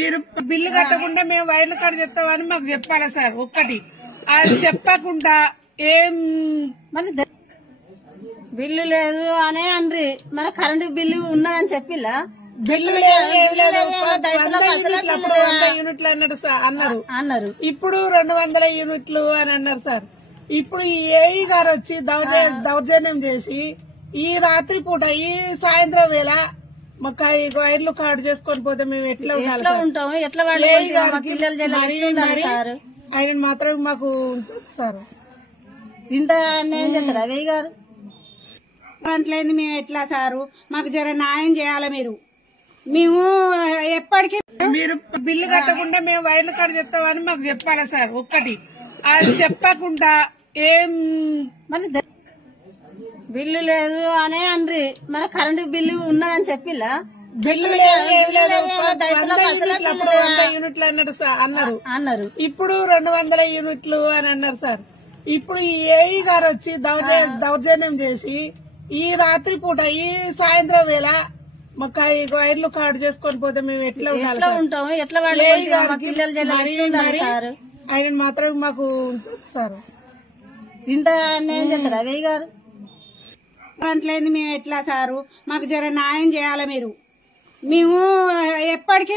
మీరు బిల్లు కట్టకుండా మేము వైర్లు కాడ చెప్తామని మాకు చెప్పాలా సార్? ఒక్కటి అది చెప్పకుండా ఏం బిల్లు లేదు అనే అండ్రి, మన కరెంటు బిల్లు ఉన్నదని చెప్పిలా? బిల్లు అప్పుడు 100 యూనిట్లు అన్నారు. ఇప్పుడు 200 యూనిట్లు అని అన్నారు సార్. ఇప్పుడు ఏఈ గారు వచ్చి దౌర్జన్యం చేసి ఈ రాత్రి పూట ఈ సాయంత్రం వేళ మాకు వైర్లు కార్డు చేసుకొని పోతే మేము ఎట్లా ఉంటాము? ఎట్లా ఆయన మాత్రం మాకు ఉంచదు సార్. ఇంత అన్యాయం చేస్తారా వేయి గారు? అట్లేదు మేము ఎట్లా సారు? మాకు జర న్యాయం చేయాలి మీరు. మేము ఎప్పటికీ మీరు బిల్లు కట్టకుండా మేము వైర్లు కాడ చెప్తామని మాకు చెప్పాలా సార్? ఒక్కటి అది చెప్పకుండా ఏం బిల్లు లేదు అనే అండ్రి, మన కరెంటు బిల్లు ఉన్నదని చెప్పిలా? బిల్లు అప్పుడు 100 యూనిట్లు అన్నారు. ఇప్పుడు 200 యూనిట్లు అని అన్నారు సార్. ఇప్పుడు ఏఈ గారు వచ్చి దౌర్జన్యం చేసి ఈ రాత్రి పూట ఈ సాయంత్రం వేళ మాకు వైర్లు కార్డు చేసుకొని పోతే మేము ఎట్లా ఉంటాము? ఎట్లా ఆయన మాత్రం మాకు ఉంచదు సార్. ఇంత అన్యాయం చేస్తారా వేయి గారు? అట్లేదు మేము ఎట్లా సారు? మాకు జర న్యాయం చేయాలి మీరు. మేము ఎప్పటికీ